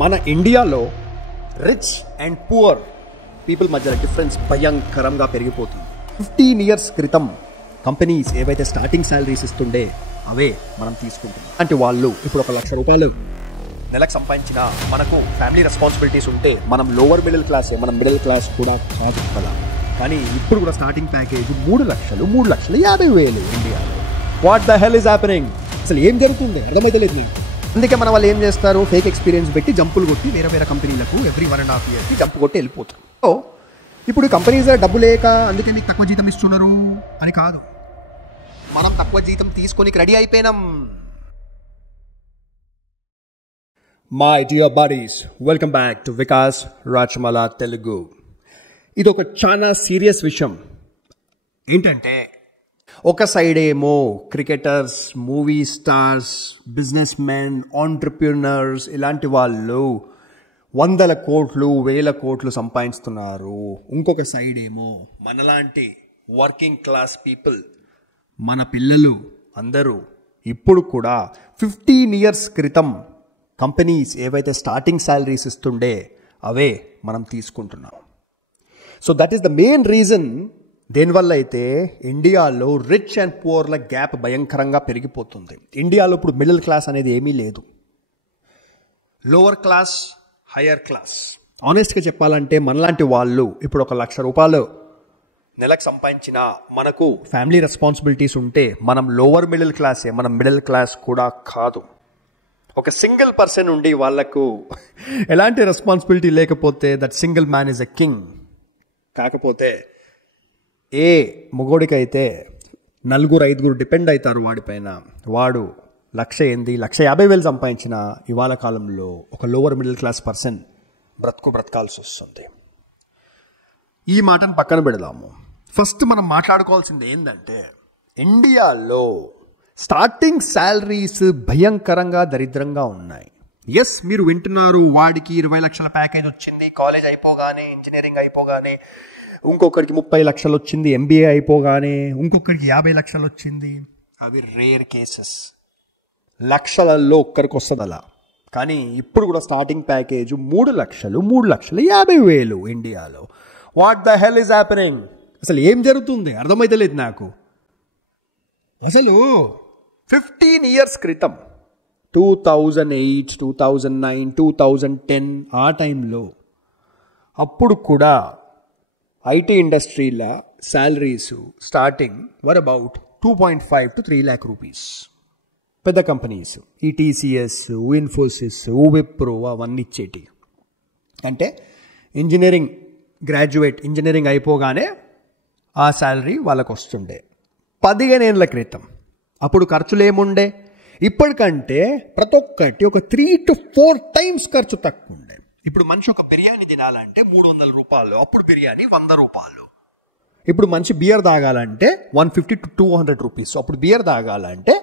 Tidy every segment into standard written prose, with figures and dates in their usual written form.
మన ఇండియాలో rich and poor people మధ్య డిఫరెన్స్ భయంకరంగా పెరిగిపోతుంది. 15 years క్రితం కంపెనీస్ ఏవైతే స్టార్టింగ్ శాలరీస్ ఇస్తుండే అవే మనం తీసుకుంటున్నాం. అంటే వాళ్ళు ఇప్పుడు ₹1,00,000 నెలకు సంపాదించిన మనకు ఫ్యామిలీ రెస్పాన్సిబిలిటీస్ ఉంటే మనం లోవర్ మిడిల్ క్లాసే, మనం మిడిల్ క్లాస్ కూడా కాదు కదా. కానీ ఇప్పుడు కూడా స్టార్టింగ్ ప్యాకేజ్ 3,50,000 ఇండియాలో. What the hell is happening? అసలు ఏం జరుగుతుంది అర్థమైతే లేదు మీకు. అందుకే మన వాళ్ళు ఏం చేస్తారు, ఫేక్ ఎక్స్పీరియన్స్ పెట్టి జంపులు కొట్టి వేరే కంపెనీలకు ఎవ్రీ 1.5 years జంపు కొట్టి వెళ్ళిపోతారు. సో ఇప్పుడు కంపెనీస్ డబ్బు లేక అందుకే మీకు తక్కువ జీతం ఇస్తున్నారు అని కాదు, మనం తక్కువ జీతం తీసుకొని రెడీ అయిపోయినాం. My dear buddies, welcome back to Vikas Rachamala Telugu. ఇది ఒక చాలా సీరియస్ విషయం. ఏంటంటే ఒక సైడ్ ఏమో cricketers, movie stars, businessmen, entrepreneurs ఇలాంటి వాళ్ళు 100 కోట్లు 1000 కోట్లు సంపాదిస్తున్నారు. ఇంకొక సైడ్ ఏమో మనలాంటి వర్కింగ్ క్లాస్ పీపుల్, మన పిల్లలు అందరూ ఇప్పుడు కూడా 15 years క్రితం కంపెనీస్ ఏవైతే స్టార్టింగ్ శాలరీస్ ఇస్తుండే అవే మనం తీసుకుంటున్నాం. So that is the main reason దేనివల్ల అయితే ఇండియాలో రిచ్ అండ్ పూర్ల గ్యాప్ భయంకరంగా పెరిగిపోతుంది. ఇండియాలో ఇప్పుడు మిడిల్ క్లాస్ అనేది ఏమీ లేదు, లోవర్ క్లాస్, హయ్యర్ క్లాస్. ఆనెస్ట్గా చెప్పాలంటే మనలాంటి వాళ్ళు ఇప్పుడు ₹1,00,000 నెలకు సంపాదించిన మనకు ఫ్యామిలీ రెస్పాన్సిబిలిటీస్ ఉంటే మనం లోవర్ మిడిల్ క్లాసే, మనం మిడిల్ క్లాస్ కూడా కాదు. ఒక సింగిల్ పర్సన్ ఉండి వాళ్లకు ఎలాంటి రెస్పాన్సిబిలిటీ లేకపోతే that single man is a king. కాకపోతే ఏ మొగోడికైతే 4-5 డిపెండ్ అవుతారు వాడిపైన, వాడు 1,50,000 సంపాదించిన ఇవాళ కాలంలో ఒక లోవర్ మిడిల్ క్లాస్ పర్సన్ బ్రతకాల్సి వస్తుంది. ఈ మాటను పక్కన పెడదాము. ఫస్ట్ మనం మాట్లాడుకోవాల్సింది ఏంటంటే ఇండియాలో స్టార్టింగ్ శాలరీస్ భయంకరంగా దరిద్రంగా ఉన్నాయి. ఎస్, మీరు వింటున్నారు, వాడికి 20 లక్షల ప్యాకేజ్ వచ్చింది కాలేజ్ అయిపోగానే, ఇంజనీరింగ్ అయిపోగానే, ఇంకొకరికి 30 లక్షలు వచ్చింది MBA అయిపోగానే, ఇంకొకరికి 50 లక్షలు వచ్చింది. అవి రేర్ కేసెస్, లక్షలలో ఒక్కరికి వస్తుంది అలా. కానీ ఇప్పుడు కూడా స్టార్టింగ్ ప్యాకేజ్ 3,50,000 ఇండియాలో. What the hell is happening? అసలు ఏం జరుగుతుంది అర్థమైతే లేదు నాకు. అసలు 15 years క్రితం 2008, 2009, 2010 ఆ టైంలో అప్పుడు కూడా ఐటీ ఇండస్ట్రీల salaries starting were about 2.5 to 3 lakh rupees. పెద్ద కంపెనీస్ ఈ TCS, ఇన్ఫోసిస్, విప్రో అవన్నీ ఇచ్చేటి. అంటే ఇంజనీరింగ్ గ్రాడ్యుయేట్, ఇంజనీరింగ్ అయిపోగానే ఆ శాలరీ వాళ్ళకు వస్తుండే. 15 ఏళ్ల క్రితం అప్పుడు ఖర్చులు ఏముండే, ఇప్పటికంటే ప్రతి ఒక్కటి ఒక 3 to 4 times ఖర్చు తక్కువ ఉండే. ఇప్పుడు మనిషి ఒక బిర్యానీ తినాలంటే ₹300, అప్పుడు బిర్యానీ ₹100. ఇప్పుడు మనిషి బియర్ తాగాలంటే 150 to 200 rupees, అప్పుడు బియర్ తాగాలంటే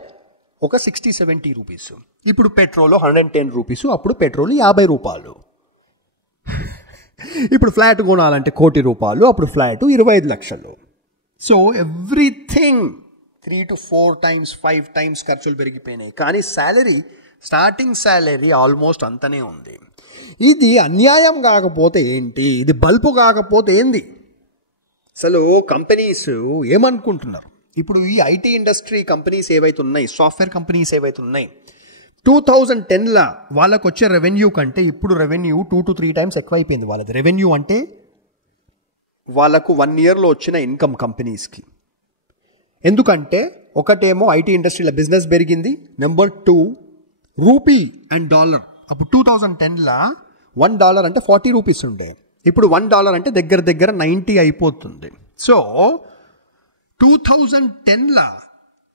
ఒక 60-70 rupees. ఇప్పుడు పెట్రోల్ 110 rupees, అప్పుడు పెట్రోల్ ₹50. ఇప్పుడు ఫ్లాట్ కొనాలంటే ₹1,00,00,000, అప్పుడు ఫ్లాట్ 25 లక్షలు. So everything 3 to 4 times 5 times ఖర్చులు పెరిగిపోయినాయి. కానీ శాలరీ, స్టార్టింగ్ శాలరీ ఆల్మోస్ట్ అంతనే ఉంది. ఇది అన్యాయం కాకపోతే ఏంటి, ఇది బల్పు కాకపోతే ఏంది? అసలు కంపెనీస్ ఏమనుకుంటున్నారు? ఇప్పుడు ఈ ఐటీ ఇండస్ట్రీ కంపెనీస్ ఏవైతే ఉన్నాయి, సాఫ్ట్వేర్ కంపెనీస్ ఏవైతే ఉన్నాయి, 2010లో వాళ్ళకు వచ్చే రెవెన్యూ కంటే ఇప్పుడు రెవెన్యూ 2 to 3 times ఎక్కువ అయిపోయింది వాళ్ళది. రెవెన్యూ అంటే వాళ్ళకు 1 yearలో వచ్చిన ఇన్కమ్ కంపెనీస్కి. ఎందుకంటే ఒకటేమో ఐటీ ఇండస్ట్రీలో బిజినెస్ పెరిగింది, నెంబర్ 2 రూపీ అండ్ డాలర్. అప్పుడు 2010లో $1 అంటే 40 rupees ఉండే, ఇప్పుడు $1 అంటే దగ్గర 90 అయిపోతుంది. సో 2010లో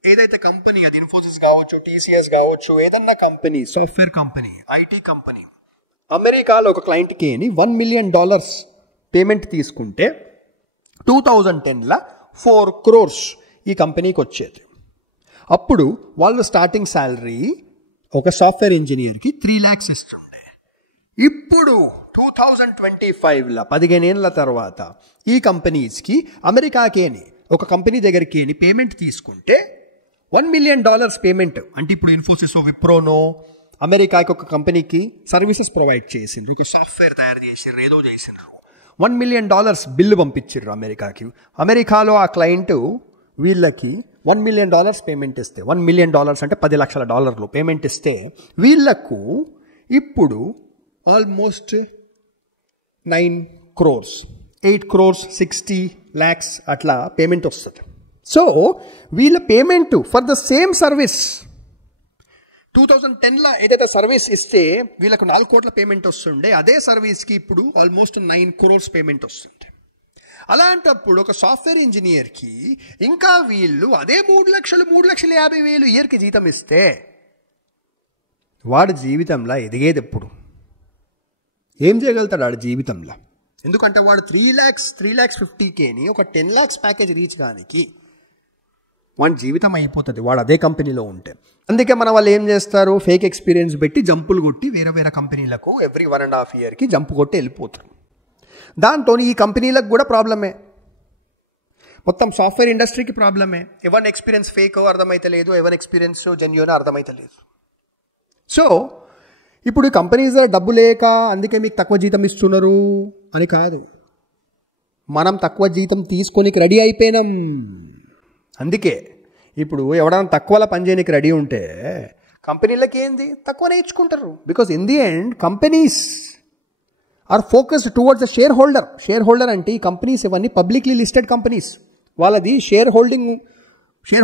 ఏదైతే కంపెనీ, అది ఇన్ఫోసిస్ కావచ్చు, TCS కావచ్చు, ఏదన్నా company, software company, IT company, అమెరికాలో ఒక క్లయింట్కి $1 million పేమెంట్ తీసుకుంటే 2010లో 4 crores ఈ కంపెనీకి వచ్చేది. అప్పుడు వాళ్ళు స్టార్టింగ్ శాలరీ ఒక సాఫ్ట్వేర్ ఇంజనీర్కి 3 lakhs ఇస్తుండే. ఇప్పుడు 2025లో 15 ఏళ్ల తర్వాత ఈ కంపెనీస్కి అమెరికాకేని ఒక కంపెనీ దగ్గరికి పేమెంట్ తీసుకుంటే $1 million పేమెంట్. అంటే ఇప్పుడు ఇన్ఫోసిస్, విప్రోనో, అమెరికాకి ఒక కంపెనీకి సర్వీసెస్ ప్రొవైడ్ చేసిండ్రు, ఒక సాఫ్ట్వేర్ తయారు చేసిండ్రు, ఏదో చేసిండ్రు. $1 million బిల్లు పంపించారు అమెరికాకి. అమెరికాలో ఆ క్లయింట్ వీళ్ళకి $1 million పేమెంట్ ఇస్తే, $1 million అంటే $10 లక్షల పేమెంట్ ఇస్తే వీళ్లకు ఇప్పుడు ఆల్మోస్ట్ 9 crores, 8 crores 60 lakhs అట్లా పేమెంట్ వస్తుంది. సో వీళ్ళ payment for the same service 2010లో ఏదైతే సర్వీస్ ఇస్తే వీళ్ళకు 4 కోట్ల పేమెంట్ వస్తుండే, అదే సర్వీస్కి ఇప్పుడు ఆల్మోస్ట్ 9 crores పేమెంట్ వస్తుంది. అలాంటప్పుడు ఒక సాఫ్ట్వేర్ ఇంజనీర్కి ఇంకా వీళ్ళు అదే 3,50,000 ఇయర్కి జీతం ఇస్తే వాడి జీవితంలో ఎదిగేది ఎప్పుడు? ఏం చేయగలుగుతాడు వాడి జీవితంలో? ఎందుకంటే వాడు 3,50,000ని ఒక 10 lakhs ప్యాకేజ్ రీచ్ కానికి వాడి జీవితం అయిపోతుంది వాడు అదే కంపెనీలో ఉంటే. అందుకే మన వాళ్ళు ఏం చేస్తారు, ఫేక్ ఎక్స్పీరియన్స్ పెట్టి జంపులు కొట్టి వేరే కంపెనీలకు ఎవ్రీ 1.5 yearకి జంపు కొట్టి వెళ్ళిపోతారు. దాంతో ఈ కంపెనీలకు కూడా ప్రాబ్లమే, మొత్తం సాఫ్ట్వేర్ ఇండస్ట్రీకి ప్రాబ్లమే. ఎవరి ఎక్స్పీరియన్స్ ఫేక్ అర్థమైతే లేదు, ఎవరి ఎక్స్పీరియన్స్ జెన్యూన్ అర్థమైతే లేదు. సో ఇప్పుడు కంపెనీస్ డబ్బు లేక అందుకే మీకు తక్కువ జీతం ఇస్తున్నారు అని కాదు, మనం తక్కువ జీతం తీసుకొని రెడీ అయిపోయినాం. అందుకే ఇప్పుడు ఎవడైనా తక్కువలా పనిచేయడానికి రెడీ ఉంటే కంపెనీలకి ఏంది తక్కువ నేర్చుకుంటారు. Because in the end companies are focused towards the shareholder అంటే ఈ కంపెనీస్ ఇవన్నీ పబ్లిక్లీ లిస్టెడ్ కంపెనీస్, వాళ్ళది షేర్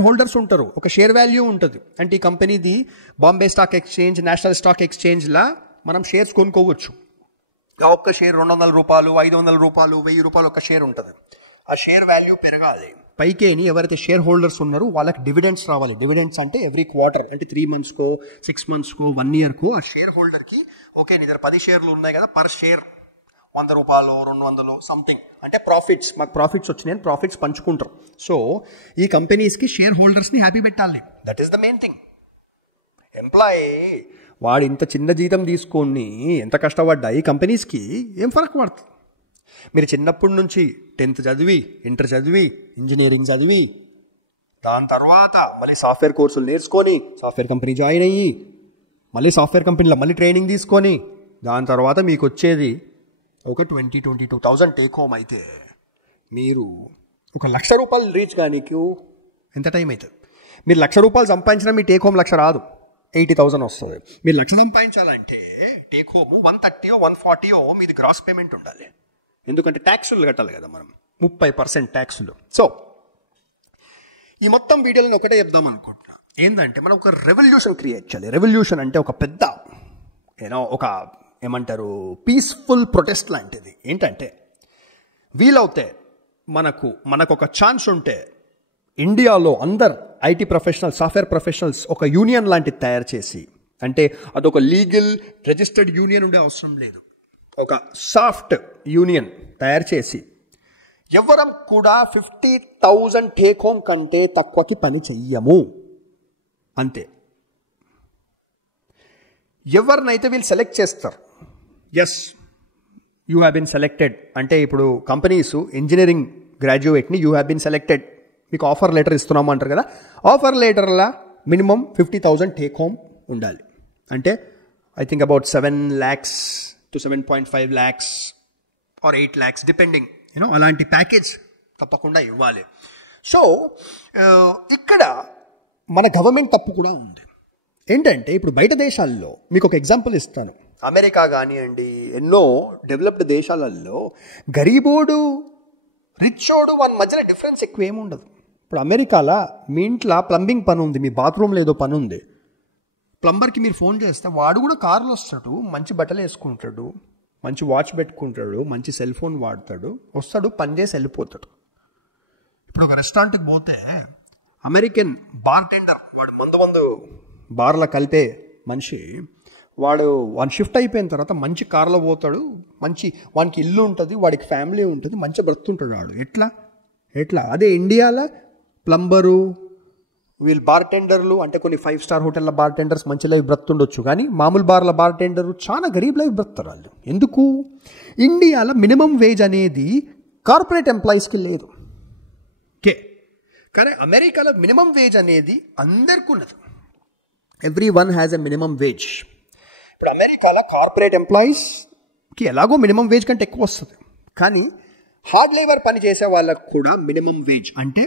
హోల్డర్స్ ఉంటారు, ఒక షేర్ వాల్యూ ఉంటుంది. అంటే ఈ కంపెనీది Bombay stock exchange, national stock ఎక్స్చేంజ్లా మనం షేర్స్ కొనుక్కోవచ్చు. ఒక్క షేర్ $200, $500, $1000 ఒక షేర్ ఉంటుంది. ఆ షేర్ వాల్యూ పెరగాలి. పైకేని ఎవరైతే షేర్ హోల్డర్స్ ఉన్నారో వాళ్ళకి డివిడెండ్స్ రావాలి. డివిడెండ్స్ అంటే ఎవ్రీ క్వార్టర్, అంటే 3 monthsకో 6 monthsకో 1 yearకో ఆ షేర్ హోల్డర్కి ఓకే నీ దగ్గర 10 షేర్లు ఉన్నాయి కదా, పర్ షేర్ $100, $200 సంథింగ్ అంటే ప్రాఫిట్స్, మాకు ప్రాఫిట్స్ వచ్చినాయని ప్రాఫిట్స్ పంచుకుంటారు. సో ఈ కంపెనీస్కి షేర్ హోల్డర్స్ని హ్యాపీ పెట్టాలి. That is the main thing. Employee వాడు ఇంత చిన్న జీతం తీసుకొని ఎంత కష్టపడ్డా ఈ కంపెనీస్కి ఏం ఫరక్ పడుతుంది? మీరు చిన్నప్పటి నుంచి 10th చదివి, ఇంటర్ చదివి, ఇంజనీరింగ్ చదివి, దాని తర్వాత మళ్ళీ సాఫ్ట్వేర్ కోర్సులు నేర్చుకొని సాఫ్ట్వేర్ కంపెనీ జాయిన్ అయ్యి మళ్ళీ సాఫ్ట్వేర్ కంపెనీలో మళ్ళీ ట్రైనింగ్ తీసుకొని దాని తర్వాత మీకు వచ్చేది ఒక 22,000 టేక్ హోమ్ అయితే మీరు ఒక ₹1,00,000 రీచ్ కానీ ఎంత టైం అవుతుంది? మీరు ₹1,00,000 సంపాదించినా మీ టేక్ హోమ్ 1,00,000 రాదు, 80,000 వస్తుంది. మీరు 1,00,000 సంపాదించాలంటే టేక్ హోమ్ 130 140 మీది గ్రాస్ పేమెంట్ ఉండాలి. ఎందుకంటే ట్యాక్సులు కట్టాలి కదా మనం, 30% ట్యాక్సులు. సో ఈ మొత్తం వీడియోలను ఒకటే చెప్దాం అనుకుంటున్నా, ఏంటంటే మనం ఒక రెవల్యూషన్ క్రియేట్ చేయాలి. రెవల్యూషన్ అంటే ఒక పెద్ద ఒక ఏమంటారు పీస్ఫుల్ ప్రొటెస్ట్ లాంటిది. ఏంటంటే వీలవుతే మనకు ఒక ఛాన్స్ ఉంటే ఇండియాలో అందరు ఐటీ ప్రొఫెషనల్స్, సాఫ్ట్వేర్ ప్రొఫెషనల్స్ ఒక యూనియన్ లాంటిది తయారు చేసి, అంటే అదొక లీగల్ రిజిస్టర్డ్ యూనియన్ ఉండే అవసరం లేదు, ఒక సాఫ్ట్ యూనియన్ తయారు చేసి ఎవరం కూడా 50,000 టేక్ హోమ్ కంటే తక్కువకి పని చెయ్యము అంతే. ఎవరినైతే వీళ్ళు సెలెక్ట్ చేస్తారు, yes you have been selected అంటే ఇప్పుడు కంపెనీస్ ఇంజనీరింగ్ గ్రాడ్యుయేట్ని యూ హ్యావ్ బిన్ సెలెక్టెడ్, మీకు ఆఫర్ లెటర్ ఇస్తున్నాము అంటారు కదా, ఆఫర్ లెటర్లా మినిమం 50,000 టేక్ హోమ్ ఉండాలి. అంటే I think about 7 lakhs to 7.5 lakhs or 8 lakhs depending అలాంటి ప్యాకేజ్ తప్పకుండా ఇవ్వాలి. సో ఇక్కడ మన గవర్నమెంట్ తప్పు కూడా ఉంది. ఏంటంటే ఇప్పుడు బయట దేశాల్లో మీకు ఒక ఎగ్జాంపుల్ ఇస్తాను. అమెరికా కానివ్వండి, ఎన్నో డెవలప్డ్ దేశాలలో గరీబోడు రిచ్చోడు వాళ్ళ మధ్యన డిఫరెన్స్ ఎక్కువ ఏమి ఉండదు. ఇప్పుడు అమెరికాలో మీ ఇంట్లో ప్లంబింగ్ పని ఉంది, మీ బాత్రూంలో ఏదో పని ఉంది, ప్లంబర్కి మీరు ఫోన్ చేస్తే వాడు కూడా కార్లో వస్తాడు, మంచి బట్టలు వేసుకుంటాడు, మంచి వాచ్ పెట్టుకుంటాడు, మంచి సెల్ ఫోన్ వాడతాడు, వస్తాడు, పని చేసి వెళ్ళిపోతాడు. ఇప్పుడు ఒక రెస్టారెంట్కి పోతే అమెరికన్ బార్టెండర్, వాడు మందు బార్లో కలిపే మనిషి, వాడు షిఫ్ట్ అయిపోయిన తర్వాత మంచి కార్లో పోతాడు, వానికి ఇల్లు ఉంటుంది, వాడికి ఫ్యామిలీ ఉంటుంది, మంచిగా బ్రతుంటాడు వాడు. ఎట్లా అదే ఇండియాలో ప్లంబరు వీళ్ళు బార్టెండర్లు అంటే కొన్ని 5-star హోటళ్ళ బార్టెండర్స్ మంచి లైఫ్ బ్రతుండొచ్చు, కానీ మామూలు బార్ల బార్టెండర్ చాలా గరీబ్ లైఫ్ బ్రతుతారు వాళ్ళు. ఎందుకు? ఇండియాలో మినిమం వేజ్ అనేది కార్పొరేట్ ఎంప్లాయీస్కి లేదు. ఓకే, కానీ అమెరికాలో మినిమం వేజ్ అనేది అందరికీ ఉన్నది. Every one has a minimum wage. ఇప్పుడు అమెరికాలో కార్పొరేట్ ఎంప్లాయీస్కి ఎలాగో మినిమం వేజ్ కంటే ఎక్కువ వస్తుంది, కానీ హార్డ్ లేబర్ పని చేసే వాళ్ళకు కూడా మినిమం వేజ్ అంటే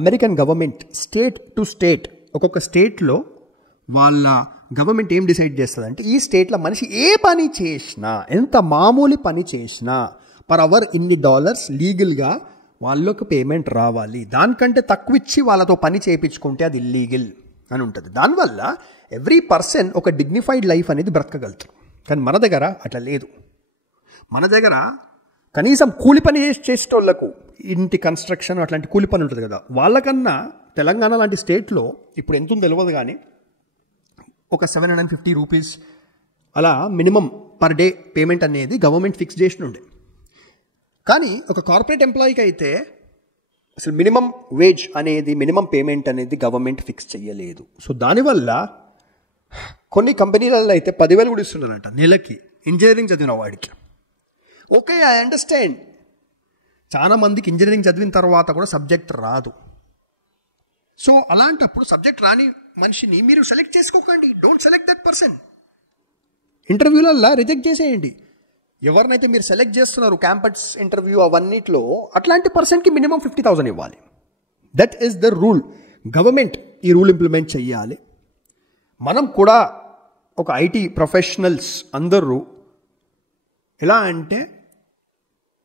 American government state to state, ఒక్కొక్క స్టేట్లో వాళ్ళ గవర్నమెంట్ ఏం డిసైడ్ చేస్తుంది అంటే ఈ స్టేట్లో మనిషి ఏ పని చేసినా, ఎంత మామూలు పని చేసినా పర్ అవర్ ఇన్ని డాలర్స్ లీగల్గా వాళ్ళకు పేమెంట్ రావాలి. దానికంటే తక్కువ ఇచ్చి వాళ్ళతో పని చేయించుకుంటే అది ఇల్లీగల్ అని ఉంటుంది. దానివల్ల ఎవ్రీ పర్సన్ ఒక డిగ్నిఫైడ్ లైఫ్ అనేది బ్రతకగలుగుతారు. కానీ మన దగ్గర అట్లా లేదు. మన దగ్గర కనీసం కూలి పని చేసేటోళ్లకు, ఇంటి కన్స్ట్రక్షన్ అట్లాంటి కూలి పని ఉంటుంది కదా, వాళ్ళకన్నా తెలంగాణ లాంటి స్టేట్లో ఇప్పుడు ఎంతో తెలియదు కానీ ఒక 750 రూపీస్ అలా మినిమం పర్ డే పేమెంట్ అనేది గవర్నమెంట్ ఫిక్స్ చేసి ఉండే. కానీ ఒక కార్పొరేట్ ఎంప్లాయీకి అయితే అసలు మినిమం వేజ్ అనేది, మినిమం పేమెంట్ అనేది గవర్నమెంట్ ఫిక్స్ చేయలేదు. సో దానివల్ల కొన్ని కంపెనీలలో అయితే 10,000 కూడా ఇస్తున్నారంట నెలకి, ఇంజనీరింగ్ చదివిన వాడికి. Okay, I understand. చాలా మందికి ఇంజనీరింగ్ చదివిన తర్వాత కూడా సబ్జెక్ట్ రాదు. సో అలాంటప్పుడు సబ్జెక్ట్ రాని మనిషిని మీరు సెలెక్ట్ చేసుకోకండి. Don't select that person. ఇంటర్వ్యూలలో రిజెక్ట్ చేసేయండి. ఎవరినైతే మీరు సెలెక్ట్ చేస్తున్నారు క్యాంపస్ ఇంటర్వ్యూ అవన్నిట్లో, అట్లాంటి పర్సన్కి మినిమం 50,000 ఇవ్వాలి. That is the rule. Government ఈ రూల్ ఇంప్లిమెంట్ చేయాలి. మనం కూడా ఒక ఐటీ ప్రొఫెషనల్స్ అందరూ ఎలా అంటే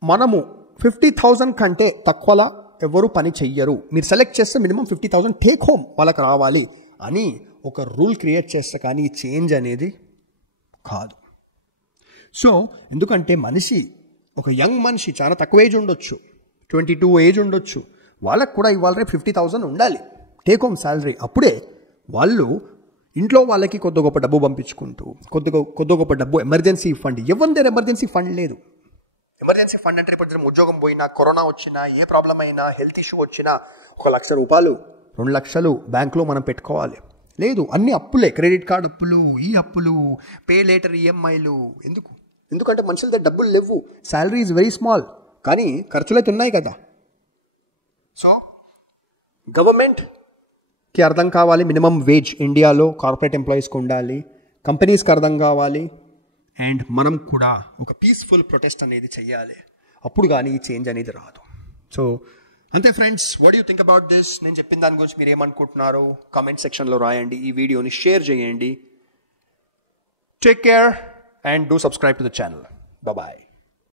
మనము 50,000 కంటే తక్కువలా ఎవరు పని చెయ్యరు. మీరు సెలెక్ట్ చేస్తే మినిమం 50,000 టేక్ హోమ్ వాళ్ళకి రావాలి అని ఒక రూల్ క్రియేట్ చేస్తే కానీ ఈ చేంజ్ అనేది కాదు. సో ఎందుకంటే మనిషి, ఒక యంగ్ మనిషి చాలా తక్కువ ఏజ్ ఉండొచ్చు, 22 ఏజ్ ఉండొచ్చు, వాళ్ళకు కూడా ఇవాళ రేపు 50,000 ఉండాలి టేక్ హోమ్ శాలరీ. అప్పుడే వాళ్ళు ఇంట్లో వాళ్ళకి కొద్ది గొప్ప డబ్బు పంపించుకుంటూ, కొద్ది గొప్ప డబ్బు ఎమర్జెన్సీ ఫండ్. ఎవరి దగ్గర ఎమర్జెన్సీ ఫండ్ లేదు. ఎమర్జెన్సీ ఫండ్ అంటే ఇప్పుడు ఉద్యోగం పోయినా, కరోనా వచ్చినా, ఏ ప్రాబ్లం అయినా, హెల్త్ ఇష్యూ వచ్చినా 1,00,000 రూపాయలు 2 లక్షలు బ్యాంకులో మనం పెట్టుకోవాలి. లేదు, అన్ని అప్పులే, క్రెడిట్ కార్డ్ అప్పులు, ఈ అప్పులు, పే లేటర్ ఈఎంఐలు. ఎందుకంటే మనుషుల దగ్గర డబ్బులు లేవు. శాలరీ ఈజ్ వెరీ స్మాల్, కానీ ఖర్చులైతే ఉన్నాయి కదా. సో గవర్నమెంట్కి అర్థం కావాలి మినిమం వేజ్ ఇండియాలో కార్పొరేట్ ఎంప్లాయీస్కి ఉండాలి, కంపెనీస్కి అర్థం కావాలి, అండ్ మనం కూడా ఒక పీస్ఫుల్ ప్రొటెస్ట్ అనేది చెయ్యాలి. అప్పుడు కానీ ఈ చేంజ్ అనేది రాదు. సో అంతే friends, what you think about this? నేను చెప్పిన దాని గురించి మీరు ఏమనుకుంటున్నారో కామెంట్ సెక్షన్లో రాయండి. ఈ వీడియోని షేర్ చేయండి. Take care and do subscribe to the channel. Bye-bye.